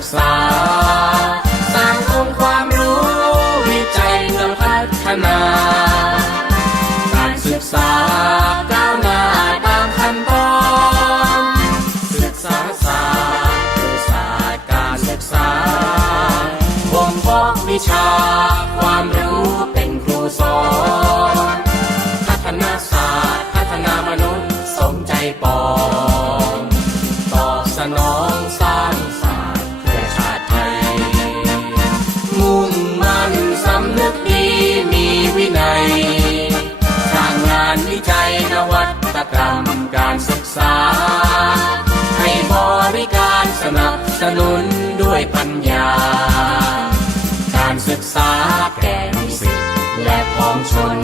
กษา สร้างองค์ความรู้วิจัยเพื่อพัฒนา การศึกษาก้าวหน้าตามขั้นตอนศึกษาศาสตร์คือศาสตร์การศึกษาบ่มเพาะวิชาความรู้เป็นครูสอนางงานวิจัยนวัตกรรมการศึกษา ให้บริการสนับสนุนด้วยปัญญา การศึกษาแก่นิสิตและพ้องชน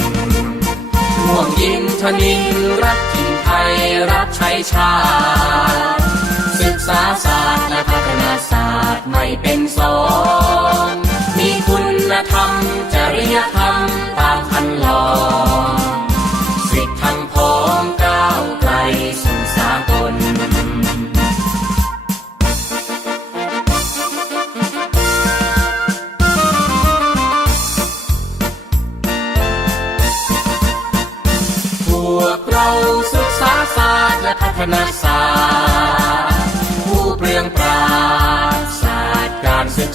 ห่วงยินทนินรักถิ่นไทยรักใช้ชาติ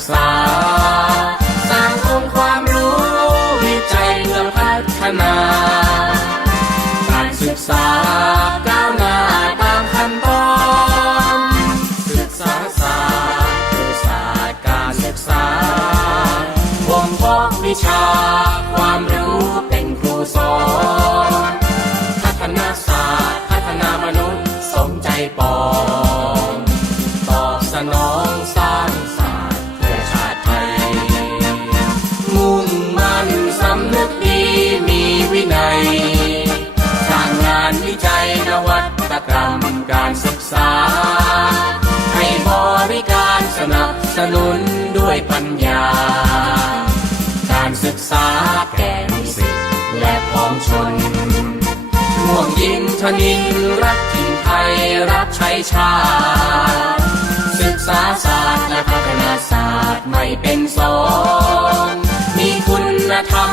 ษา สร้างองค์ความรู้วิจัยเพื่อพัฒนา การศึกษาก้าวหน้าตามขั้นตอนศึกษาศาสตร์คือศาสตร์การศึกษาบ่มเพาะวิชาความรู้เป็นครูสอน พัฒนาศาสตร์พัฒนามนุษย์สมใจปอ การศึกษา ให้บริการสนับสนุนด้วยปัญญา การศึกษาแก่นิสิตและพ้องชนห่วงยินทนินรักถิ่นไทยรักใช้ชาติศึกษาศาสตร์และพัฒนาศาสตร์ไม่เป็นสองมีคุณธรรม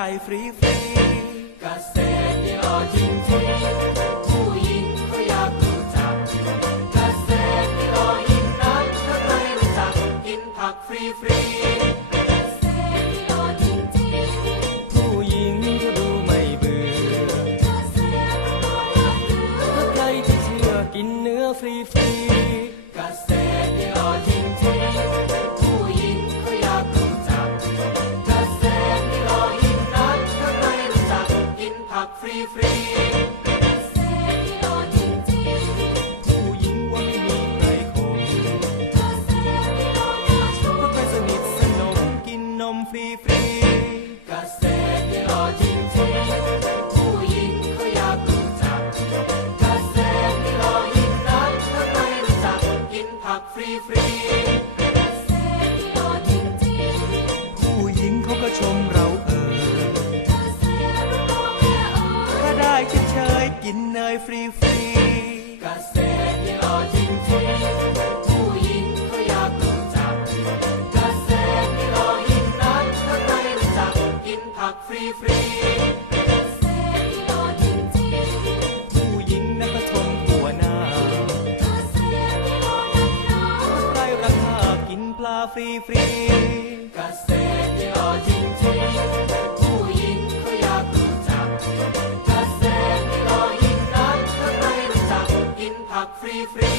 ไก่ฟรีฟรีเกษตรที่หล่อจริงๆผู้ห ผักฟรีฟรีเซฟิโลจริงจริงผู้หญิงนั้นก็ชมหัวหน้าเกษตรที่หล่อนักหนาถ้าใครราคากินปลาฟรีฟรีกษตรที่หล่อจริงๆผู้หญิงเขาอยากรู้จักเกษตรที่หล่อยิ่งนักถ้าใครรู้จักกินผักฟรีฟรี